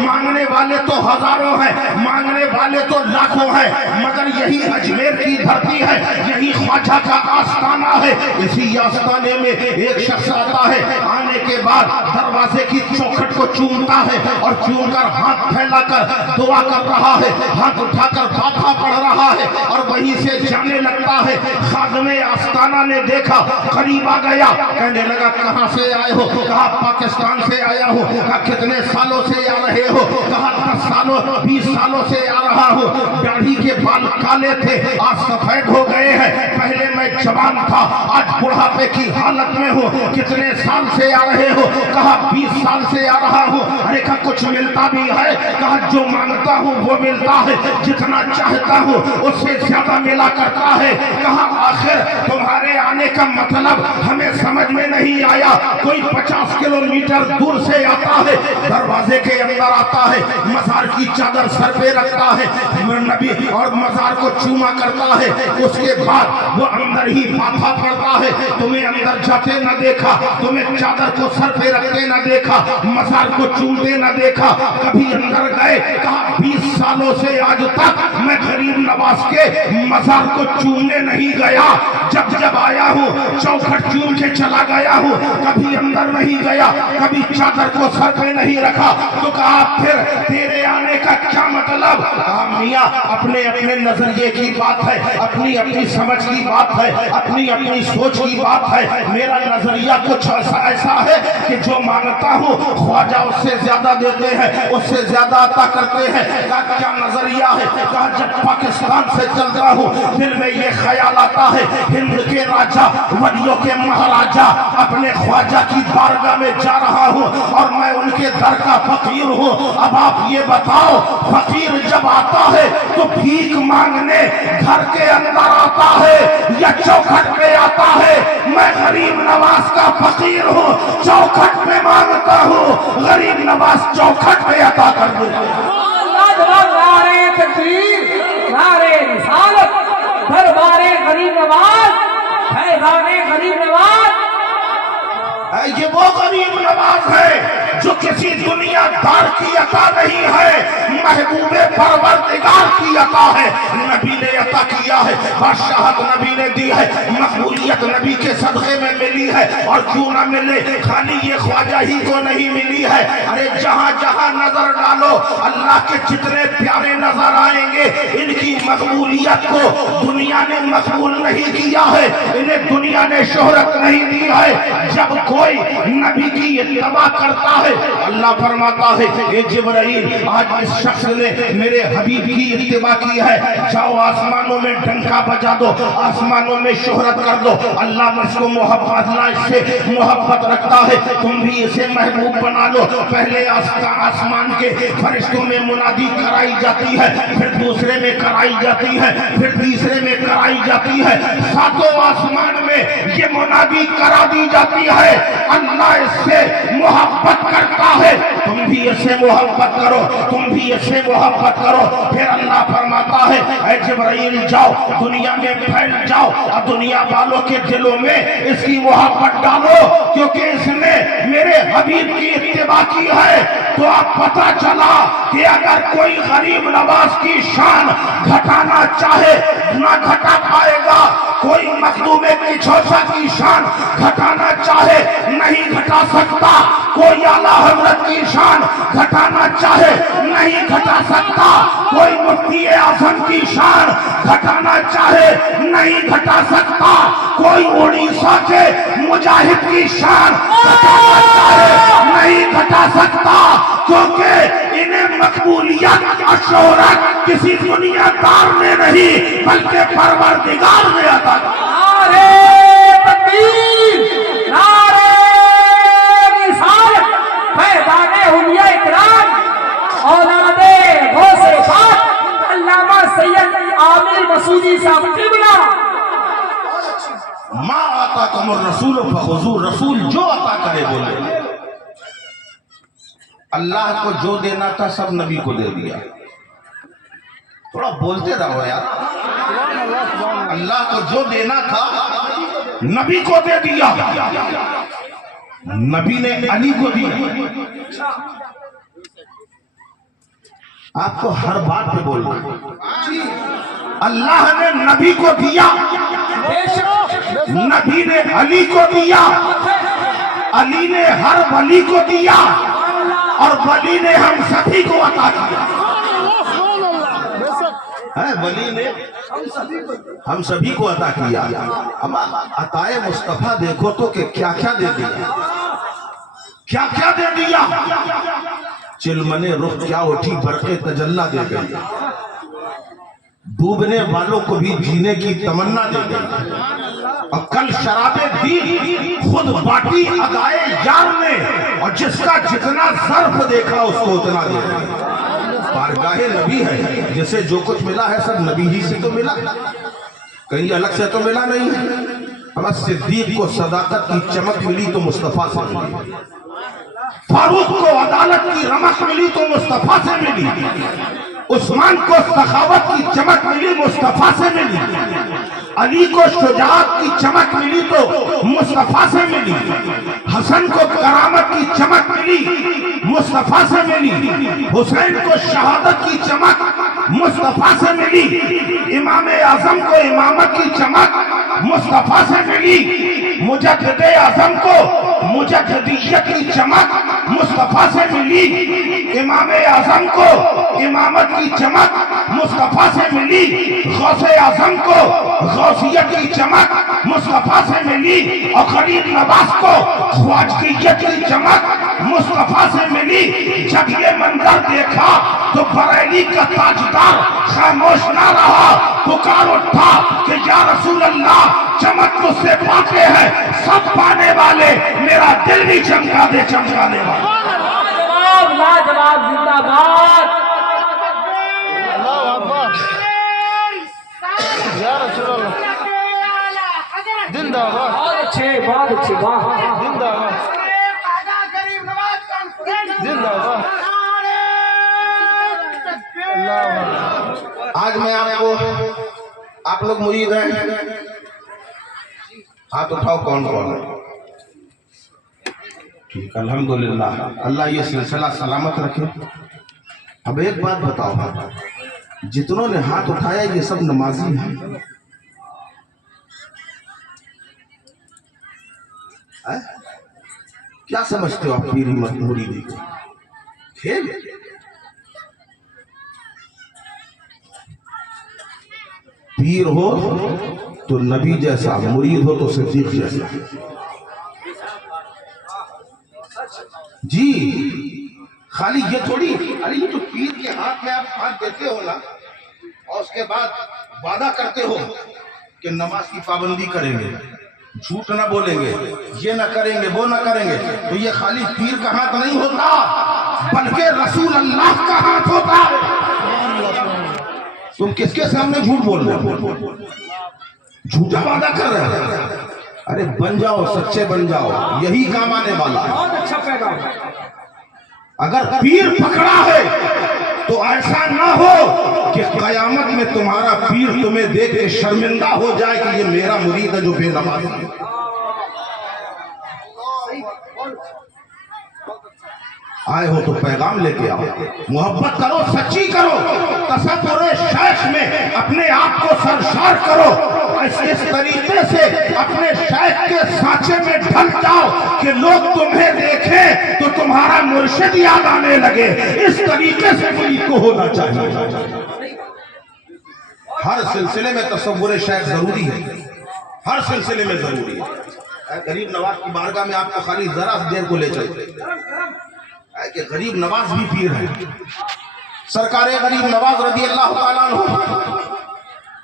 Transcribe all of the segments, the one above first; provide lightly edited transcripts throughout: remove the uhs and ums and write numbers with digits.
مانگنے والے تو ہزاروں ہیں، مانگنے والے تو لاکھوں ہیں، مگر یہی اجمیر کی دھرتی ہے، یہی خواجہ کا آستانہ ہے۔ اسی آستانے میں ایک شخص آتا ہے، آنے کے بعد دروازے کی چوکھٹ کو چومتا ہے اور چوم کر ہاتھ پھیلا کر دعا کر رہا ہے، ہاتھ اٹھا کر فاتحہ پڑھ رہا ہے اور وہیں سے جانے لگتا ہے۔ خادم آستانہ نے دیکھا، قریب آ گیا، کہنے لگا کہاں سے آئے ہو؟ کہا پاکستان سے آیا ہوں۔ کہا کتنے سالوں سے آ رہے ہو؟ کہا 10 سالوں 20 سالوں سے آ رہا ہوں۔ داڑھی کے بال کالے تھے، آج سفید ہو گئے ہیں، پہلے میں جوان تھا، آج بڑھاپے کی حالت میں ہوں۔ کتنے سال سے آ رہے ہو؟ کہا 20 سال سے آ رہا ہوں۔ ارے کہا کچھ ملتا بھی ہے؟ کہا جو مانگتا ہوں وہ ملتا ہے، جتنا چاہتا ہوں اس سے زیادہ ملا کرتا ہے۔ کہا آخر تمہارے آنے کا مطلب ہمیں سمجھ میں نہیں آیا۔ کوئی 50 کلومیٹر دور سے آتا ہے، دروازے کے اندر آتا ہے، مزار کی چادر سر پہ رکھتا ہے نبی اور مزار کو چوما کرتا ہے، اس کے بعد وہ اندر ہی فاتحہ پڑھتا ہے۔ تمہیں اندر جاتے نہ دیکھا، تمہیں چادر کو سر پہ رکھتے نہ دیکھا، مزار کو چومتے نہ دیکھا، کبھی اندر گئے؟ کہا 20 سالوں سے آج تک میں غریب نواز کے مزار کو چومنے نہیں گیا۔ جب آیا ہوں چوکھٹ چوم کے چلا گیا ہوں، کبھی اندر نہیں گیا، کبھی چادر کو سر پہ نہیں رکھا۔ تو کہا پھر تیرے آنے کا کیا مطلب؟ کہا میاں اپنے اپنے نظریے کی بات ہے، اپنی اپنی سمجھ کی بات ہے، اپنی اپنی سوچ کی بات ہے۔ میرا نظریہ کچھ ایسا ہے کہ جو مانگتا ہوں خواجہ اس سے زیادہ دیتے ہیں، اس سے زیادہ عطا کرتے ہیں۔ کہا کیا نظریہ ہے؟ کہا جب پاکستان سے چلتا ہوں دل میں یہ خیال آتا ہے ہند کے راجہ ولیوں کے مہاراجہ اپنے خواجہ کی بارگاہ میں جا رہا ہوں اور میں ان کے در کا فقیر ہوں۔ اب آپ یہ بتاؤ فقیر جب آتا ہے تو بھیک مانگنے گھر کے اندر آتا ہے یا چوکھٹ پہ آتا ہے؟ میں غریب نواز کا فقیر ہوں، چوکھٹ پہ مانگتا ہوں، غریب نواز چوکھٹ پہ عطا کر دے۔ نعرے تکبیر، نعرے رسالت، دربار غریب نواز، فیضان غریب نواز۔ یہ وہ غریب نواز ہے جو کسی دنیا دار کی عطا نہیں ہے، محبوب پروردگار کی عطا ہے۔ نبی نے عطا کیا ہے، بادشاہت نبی نے دی ہے، مقبولیت نبی کے صدقے میں ملی ہے، اور کیوں نہ ملے، خالی یہ خواجہ ہی کو نہیں ملی ہے۔ ارے جہاں جہاں نظر ڈالو اللہ کے جتنے پیارے نظر آئیں گے، ان کی مقبولیت کو دنیا نے مقبول نہیں کیا ہے، انہیں دنیا نے شہرت نہیں دی ہے۔ جب کوئی نبی کی اتباع کرتا ہے اللہ فرماتا ہے اے جبرائیل آج اس شخص نے میرے حبیب کی اتباع کی ہے، جاؤ آسمانوں میں ڈنکا بجا دو، آسمانوں میں شہرت کر دو۔ اللہ اس کو محبت، اللہ اس سے محبت رکھتا ہے، تم بھی اسے محبوب بنا لو۔ پہلے آسمان کے فرشتوں میں منادی کرائی جاتی ہے، پھر دوسرے میں کرائی جاتی ہے، پھر تیسرے میں کرائی جاتی ہے، ساتوں آسمان میں یہ منادی کرا دی جاتی ہے اللہ اس سے محبت کرتا ہے، تم بھی اس سے محبت کرو، تم بھی اس سے محبت کرو۔ پھر اللہ فرماتا ہے اے جبرائیل جاؤ دنیا میں پھیل جاؤ اور دنیا والوں کے دلوں میں اس کی محبت ڈالو، کیونکہ اس نے میرے حبیب کی اتباع کی ہے۔ تو اب پتہ چلا کہ اگر کوئی غریب نواز کی شان گھٹانا چاہے نہ گھٹا پائے گا، کوئی مخدوم کچھوسا کی شان گھٹانا چاہے نہیں گھٹا سکتا، کوئی اعلیٰ حضرت کی شان گھٹانا چاہے نہیں گھٹا سکتا، کوئی مفتی اعظم کی شان گھٹانا چاہے نہیں گھٹا سکتا، کوئی اڑیسہ کے مجاہد کی شان گھٹانا چاہے نہیں گھٹا سکتا، کیونکہ انہیں مقبولیت اور شہرت کسی دنیا دار نے نہیں بلکہ پروردگار نے عطا کی۔ نعرے تکبیر، نعرے رسالت، فیضان اولیاء اکرام، اولاد غوث پاک علامہ سید عامر مسعودی صاحب قبلہ۔ ما آتاکم الرسول فخذوہ، رسول جو عطا کرے بولے، اللہ کو جو دینا تھا سب نبی کو دے دیا۔ تھوڑا بولتے رہو یار، اللہ کو جو دینا تھا نبی کو دے دیا، نبی نے علی کو دیا۔ آپ کو ہر بات پہ بولنا ہے۔ اللہ نے نبی کو دیا، نبی نے علی کو دیا، علی نے ہر ولی کو دیا، اور ولی نے ہم سبھی کو عطا کیا ہے۔ ولی نے ہم سبھی کو عطا کیا۔ اب عطائے مصطفیٰ دیکھو تو کہ کیا کیا دے دیا، کیا کیا دے دیا۔ چلمنے رخ کیا اٹھی برقے تجلی دے گئی، ڈوبنے والوں کو بھی جینے کی تمنا دے گئی، اور کل شراب دی خود باٹی ادائے یار نے، اور جس کا جتنا ظرف دیکھا اس کو اتنا دے گئی۔ بارگاہ نبی ہے، جسے جو کچھ ملا ہے سب نبی ہی سے تو ملا، کہیں الگ سے تو ملا نہیں ہے۔ ہمیں صدیق کو صداقت کی چمک ملی تو مصطفیٰ سے ملی، فاروق کو عدالت کی رمق ملی تو مصطفیٰ سے ملی، عثمان کو سخاوت کی چمک ملی مصطفیٰ سے ملی، علی کو شجاعت کی چمک ملی تو مصطفیٰ سے ملی، حسن کو کرامت کی چمک ملی مصطفیٰ سے ملی، حسین کو شہادت کی چمک مصطفیٰ سے ملی، امام اعظم کو امامت کی چمک مصطفیٰ سے ملی، مجدد اعظم کو مجددیت کی چمک مصطفیٰ سے ملی، امام اعظم کو امامت کی چمک مصطفیٰ سے ملی، غوث اعظم کو غوثیت کی چمک مصطفیٰ سے ملی، اور غریب نواز کو خواجگیت کی چمک مصطفیٰ سے ملی۔ جب یہ منظر دیکھا تو بریلی کا تاجدار خاموش نہ رہا، پکار اٹھا کہ یا رسول اللہ چمک مجھ سے پاتے ہیں سب پانے والے، میرا دل بھی چمکا دے چمکانے والے۔ لاجواب زندہ باد۔ یا رسول اللہ زندہ باد، بہت اچھے بہت اچھے، واہ زندہ باد، زندہ باد۔ آج میں آپ کو، آپ لوگ مرید ہیں، ہاتھ اٹھاؤ کون کون ہے؟ ٹھیک، الحمدللہ، اللہ یہ سلسلہ سلامت رکھے۔ اب ایک بات بتاؤ، جتنوں نے ہاتھ اٹھایا یہ سب نمازی ہیں؟ کیا سمجھتے ہو آپ پیری مریدی کو؟ کھیل؟ پیر ہو تو نبی جیسا، مرید ہو تو صدیق جیسا۔ جی خالی یہ تھوڑی، ارے یہ تو پیر کے ہاتھ میں آپ ہاتھ دیتے ہو نا، اور اس کے بعد وعدہ کرتے ہو کہ نماز کی پابندی کریں گے، جھوٹ نہ بولیں گے، یہ نہ کریں گے، وہ نہ کریں گے، تو یہ خالی پیر کا ہاتھ نہیں ہوتا، بلکہ رسول اللہ کا ہاتھ ہوتا ہے۔ تم کس کے سامنے جھوٹ بول رہے ہو؟ جھوٹا وعدہ کر رہے ہیں؟ ارے بن جاؤ، سچے بن جاؤ، یہی کام آنے والا ہے۔ بہت اچھا پیغام۔ اگر پیر پکڑا ہے تو ایسا نہ ہو کہ قیامت میں تمہارا پیر تمہیں دیکھ کے شرمندہ ہو جائے کہ یہ میرا مرید ہے جو بے نمازی ہے۔ آئے ہو تو پیغام لے کے آؤ، محبت کرو، سچی کرو، تصور شیخ میں اپنے آپ کو سرشار کرو، اس طریقے سے اپنے شیخ کے سانچے میں ڈھل جاؤ کہ لوگ تمہیں دیکھیں تو تمہارا مرشد یاد آنے لگے۔ اس طریقے سے مرید کو ہونا چاہیے۔ ہر سلسلے میں تصور شیخ ضروری ہے، ہر سلسلے میں ضروری ہے۔ غریب نواز کی بارگاہ میں آپ کو خالی ذرا دیر کو لے چلتے کہ غریب نواز بھی پیر ہے۔ سرکار غریب نواز رضی اللہ تعالیٰ عنہ،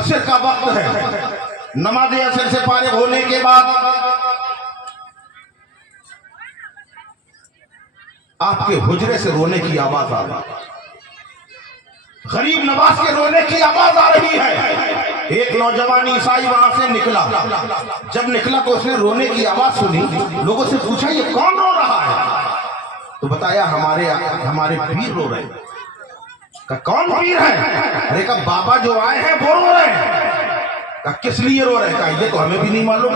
عصر کا وقت ہے، نماز عصر سے فارغ ہونے کے بعد آپ کے حجرے سے رونے کی آواز آ رہی ہے، غریب نواز کے رونے کی آواز آ رہی ہے۔ ایک نوجوان عیسائی وہاں سے نکلا، جب نکلا تو اس نے رونے کی آواز سنی، لوگوں سے پوچھا یہ کون رو رہا ہے؟ تو بتایا ہمارے پیر رو رہے ہیں۔ کہا کون پیر ہے؟ ارے کہا بابا جو آئے ہیں وہ رو رہے ہیں۔ کہا کس لیے رو رہے ہیں؟ کہا یہ تو ہمیں بھی نہیں معلوم۔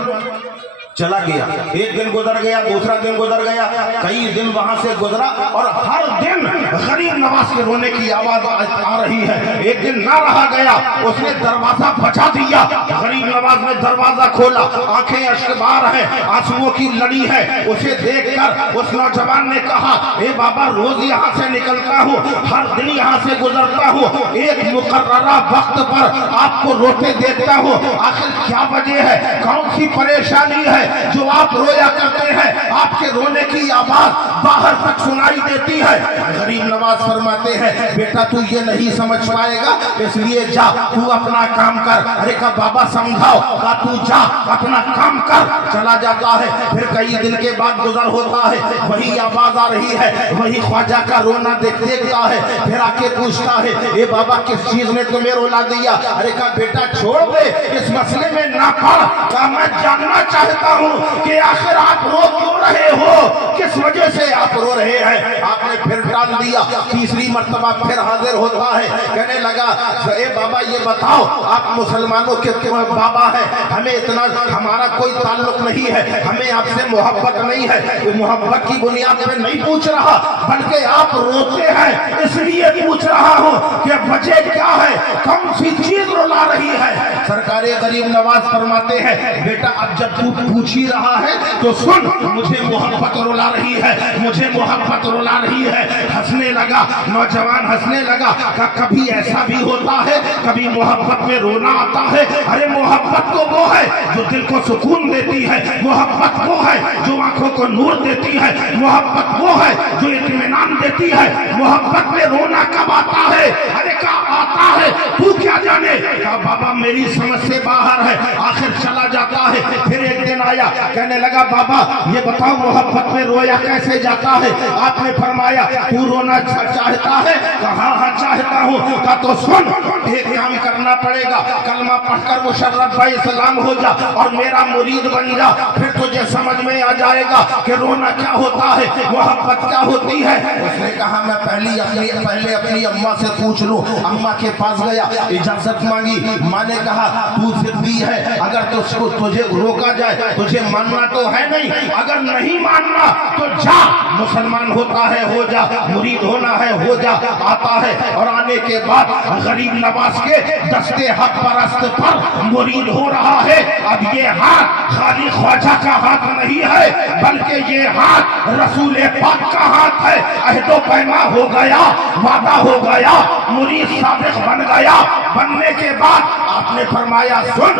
चला गया। एक दिन गुजर गया, दूसरा दिन गुजर गया, कई दिन वहां से गुजरा और हर दिन गरीब नवाज के रोने की आवाज आ रही है। एक दिन ना रहा गया, उसने दरवाजा बजा दिया। गरीब नवाज ने दरवाजा खोला, आंखें अश्कबार है, आंसुओं की लड़ी है। उसे देखकर उस नौजवान ने कहा, ए बाबा, रोज यहाँ से निकलता हूँ, हर दिन यहाँ से गुजरता हूँ, एक मुकर्ररा वक्त पर आपको रोते देखता हूँ, आखिर क्या वजह है, कौन सी परेशानी है जो आप रोया करते हैं? आपके रोने की आवाज बाहर तक सुनाई देती है। गरीब नवाज फरमाते हैं, बेटा तू ये नहीं समझ पाएगा, इसलिए जा तू अपना काम कर। अरे का बाबा समझाओ, का तू जा अपना काम कर। चला जाता है, फिर कई दिन के बाद गुजर होता है, वही आवाज आ रही है, वही ख्वाजा का रोना देखता है। फिर आके पूछता है, ए बाबा किस चीज ने तुम्हें रुला दिया? अरे का बेटा छोड़ दे, इस मसले में ना पड़, का मैं जानना चाहता हूँ कि आखिर आप रो क्यों रहे हो, किस वजह से आप रो रहे हैं? आपने फिर टाल दिया, तीसरी मर्तबा फिर हाजिर होता है, कहने लगा, ए बाबा ये बताओ, आप मुसलमानों के बाबा है, हमें इतना हमारा कोई ताल्लुक नहीं है, हमें आपसे मोहब्बत नहीं है, मोहब्बत की बुनियाद पे नहीं पूछ रहा, बल्कि आप रोते हैं इसलिए पूछ रहा हूँ कि वजह क्या है, कौन सी चीज रुला रही है? सरकारे गरीब नवाज फरमाते हैं, बेटा अब जब तू पूछ ही रहा है तो सुन, मुझे मोहब्बत रुला रही है, मुझे मोहब्बत रुला रही है। हंसने लगा, नौजवान हंसने लगा, कभी ऐसा भी होता है, कभी मोहब्बत में रोना आता है। अरे मोहब्बत तो वो है जो दिल को सुकून देती है, मोहब्बत वो है जो आंखों को नूर देती है, मोहब्बत वो है जो इत्मीनान देती है। मोहब्बत में रोना कब आता है? अरे कब आता है तू क्या जाने? कहा बाबा मेरी समझ से बाहर है। आखिर चला जाता है, फिर एक दिन आया, कहने लगा, बाबा ये बताओ मोहब्बत में रोया कैसे जाता है? आपने फरमाया, तू रोना चाहता है? कहा हाँ चाहता हूँ। कहा तो सुन, एक काम करना पड़ेगा, कलमा पढ़कर मुशर्रफ भाई इस्लाम हो जा और मेरा मुरीद बन जा, फिर तुझे समझ में आ जाएगा कि रोना क्या होता है, मोहब्बत क्या होती है। उसने कहा मैं पहले अपनी अम्मा से पूछ लूं। अम्मा के पास गया, इजाजत मांगी, माँ ने कहा तू जिद्दी है, अगर तुझे रोका जाए, तुझे मानना तो है नहीं, अगर नहीं मानना तो जा, मुसलमान होता है हो जा, मुरीद होना है हो जा। आता है और आने के बाद गरीब नवाज के दस्ते हक परस्त पर मुरीद हो रहा है। अब ये हाथ खाली ख्वाजा का हाथ नहीं है, बल्कि ये हाथ रसूल पाक का हाथ है। अहदो पैमा हो गया, वादा हो गया, मुरीद सादिक बन गया। बनने के बाद आपने फरमाया, सुन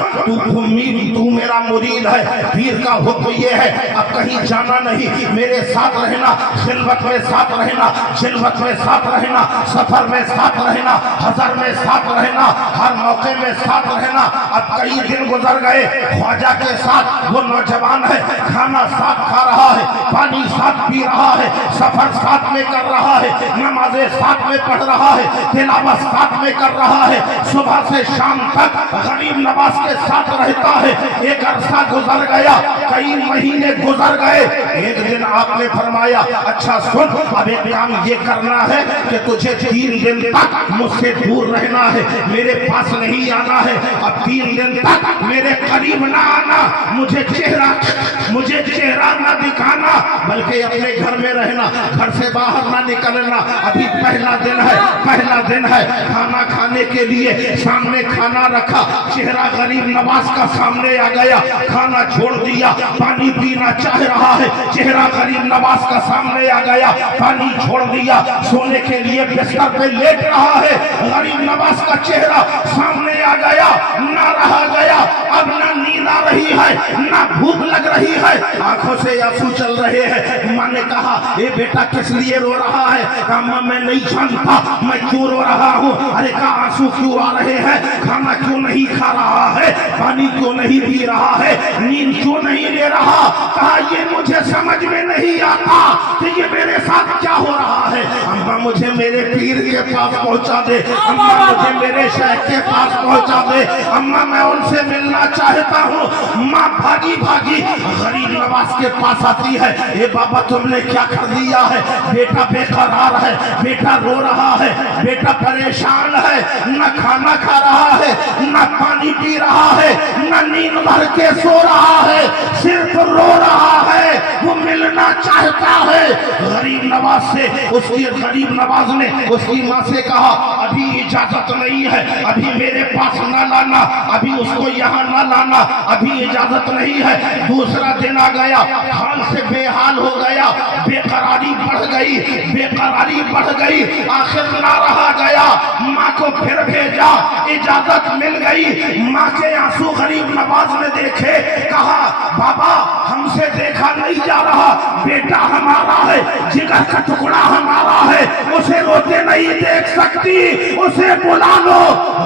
तू मेरा मुरीद है, पीर का हुक्म ये है, अब कहीं जाना नहीं, मेरे साथ रहना, खिलवत में साथ रहना, जिलवत में साथ रहना, सफर में साथ रहना, हजर में साथ रहना, हर मौके में साथ रहना। अब कई दिन गुजर गए, ख्वाजा के साथ वो नौजवान है, खाना साथ खा रहा है, पानी साथ पी रहा है, सफर साथ में कर रहा है, नमाजें साथ में पढ़ रहा है, तिलावत साथ में कर रहा है, सुबह से शाम तक गरीब नवाज के साथ रहता है। एक अरसा गुजर गया, कई महीने गुजर गए। एक दिन आपने फरमाया, अच्छा सुन, अब एक काम ये करना है कि तुझे 3 दिन तक मुझसे दूर रहना है, मेरे पास नहीं आना है। अब 3 दिन तक मेरे करीब ना आना, मुझे चेहरा ना दिखाना, बल्कि अपने घर में रहना, घर से बाहर ना निकलना। अभी पहला दिन है, खाना खाने के लिए सामने खाना रखा, चेहरा गरीब नवाज का सामने आ गया, खाना छोड़ दिया, पानी पीना चाह रहा है, चेहरा गरीब नवाज का सामने आ गया, पानी छोड़ दिया, सोने के लिए बिस्तर पे लेट रहा है, गरीब नवाज का चेहरा सामने आ गया, ना रहा गया। अब ना नींद आ रही है, ना भूख लग रही है, आंखों से आंसू चल रहे हैं। माँ ने कहा, ए बेटा किस लिए रो रहा है? कहा माँ मैं नहीं जानता मैं क्यों रो रहा हूँ। अरे कहा आंसू क्यों आ रहे हैं? खाना क्यों नहीं खा रहा है, पानी क्यों नहीं पी रहा है, नींद क्यों नहीं ले रहा? कहा ये मुझे समझ में नहीं आता कि ये मेरे साथ क्या हो रहा है। अम्मा मुझे मेरे पीर के पास पहुंचा दे, अम्मा मुझे मेरे शेख के पास पहुंचा दे। अम्मा मैं उनसे मिलना चाहता हूँ। माँ भागी भागी गरीब नवाज के पास आती है। ए बाबा तुमने क्या कर दिया है? बेटा बेकरार है, बेटा रो रहा है, बेटा परेशान है, न खाना खा रहा है, न पानी पी रहा है, न नींद भर के सो रहा है, सिर्फ रो रहा है, वो मिलना चाहता है। गरीब नवाज से उसकी गरीब नवाज ने उसकी माँ से कहा अभी इजाजत नहीं है, अभी मेरे पास न लाना, अभी उसको यहाँ न लाना, अभी इजाजत नहीं है। दूसरा दिन आ गया, हाल से बेहाल हो गया, बेकरारी बढ़ गई, बेकरारी बढ़ गई, आखिर ना रहा गया, माँ को फिर भेजा, इजाजत मिल गई। माँ के आंसू गरीब नवाज ने देखे, कहा बाबा हमसे देखा नहीं जा रहा, बेटा हमारा है, जिगर का टुकड़ा हमारा है, उसे रोते नहीं देख सकती, उसे बुला लो।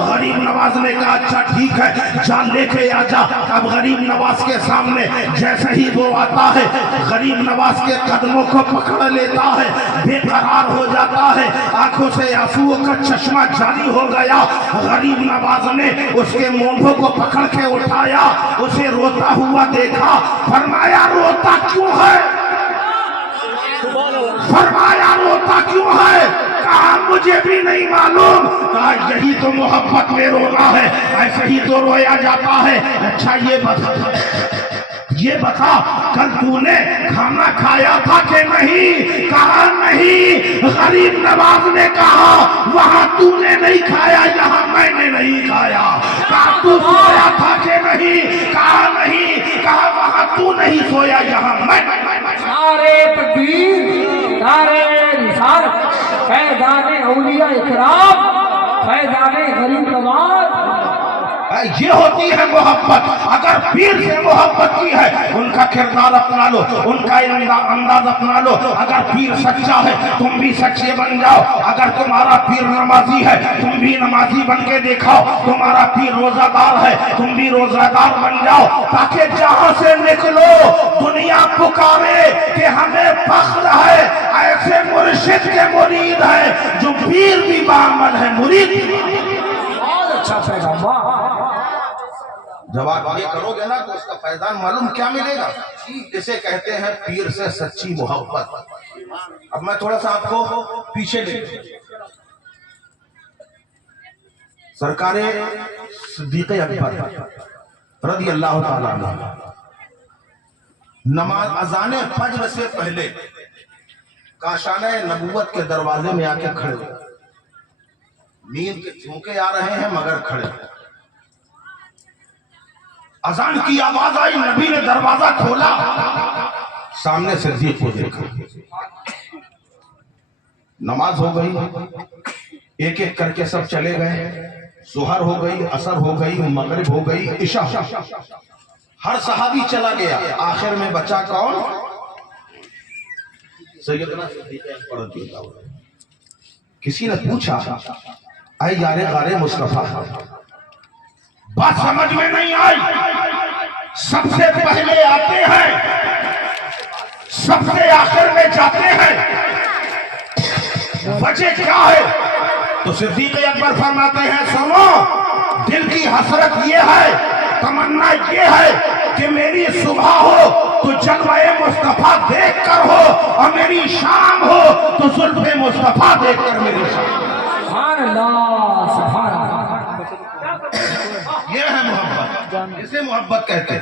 गरीब नवाज ने कहा अच्छा ठीक है, जा लेके आ जा। अब गरीब नवाज के सामने जैसे ही वो आता है, गरीब नवाज के कदमों को पकड़ लेता है, बेकरार हो जाता है, आंखों से आंसुओं का चश्मा जारी हो गया। गरीब नवाज ने उसके मोंढों को पकड़ के उठाया, उसे रोता हुआ देखा, फरमाया रोता क्यों है? फरमाया रोता क्यों है? कहा मुझे भी नहीं मालूम। कहा यही तो मोहब्बत में रोना है, ऐसे ही तो रोया जाता है। अच्छा ये बता कल तूने खाना खाया था कि नहीं? कहा नहीं। गरीब नवाज ने कहा वहां तूने नहीं खाया, यहाँ मैंने नहीं खाया। कहा तू सोया था कि नहीं? कहा नहीं। कहा वहां तू नहीं सोया, यहाँ मैं। नारे तकबीर, नारे रिसालत, फैज़ाने औलिया इकराम, फैज़ाने गरीब नवाज। ये होती है मोहब्बत। अगर पीर से मोहब्बत की है, उनका किरदार अपना लो, उनका अंदाज अपना लो। अगर पीर सच्चा है, तुम भी सच्चे बन जाओ। अगर तुम्हारा पीर नमाजी है, तुम भी नमाजी बन के दिखाओ। तुम्हारा पीर रोजादार है, तुम भी रोजादार बन जाओ, ताकि जहां से निकलो दुनिया पुकारे कि हमें फख्र है, ऐसे मुर्शिद के मुरीद है जो पीर भी बामल है, मुरीद। अच्छा पैगाम। जब आप ये करोगे ना तो उसका फैजान मालूम क्या मिलेगा? इसे कहते हैं पीर से सच्ची मोहब्बत। अब मैं थोड़ा सा आपको पीछे ले, सरकारे सिद्दीक़ अकबर रज़ी अल्लाह ताला अन्हु नमाज अज़ान फज्र से पहले काशाने नबूवत के दरवाजे में आके खड़े हो। नींद के झोंके आ रहे हैं मगर खड़े। अजान की आवाज आई, नबी ने दरवाजा खोला, सामने सिद्दीक को देखा। नमाज हो गई, एक एक करके सब चले गए। सुहर हो गई, असर हो गई, मगरिब हो गई, इशा। हर सहाबी चला गया, आखिर में बचा कौन? सैयदना सिद्दीक़ अकबर रज़ियल्लाहु अन्हु। किसी ने पूछा ऐ यारे गारे मुस्तफा, बात समझ में नहीं आई, सबसे पहले आते हैं, सबसे आखिर में जाते हैं, वजह क्या है? तो सिद्दीक़ अकबर फरमाते हैं सुनो, दिल की हसरत ये है, तमन्ना ये है कि मेरी सुबह हो तो जलवाए मुस्तफा देख कर हो, और मेरी शाम हो तो जुल्फ़े मुस्तफा देख कर मेरी शाम। सुभान अल्लाह, सुभान अल्लाह। ये है मोहब्बत, इसे मोहब्बत कहते हैं।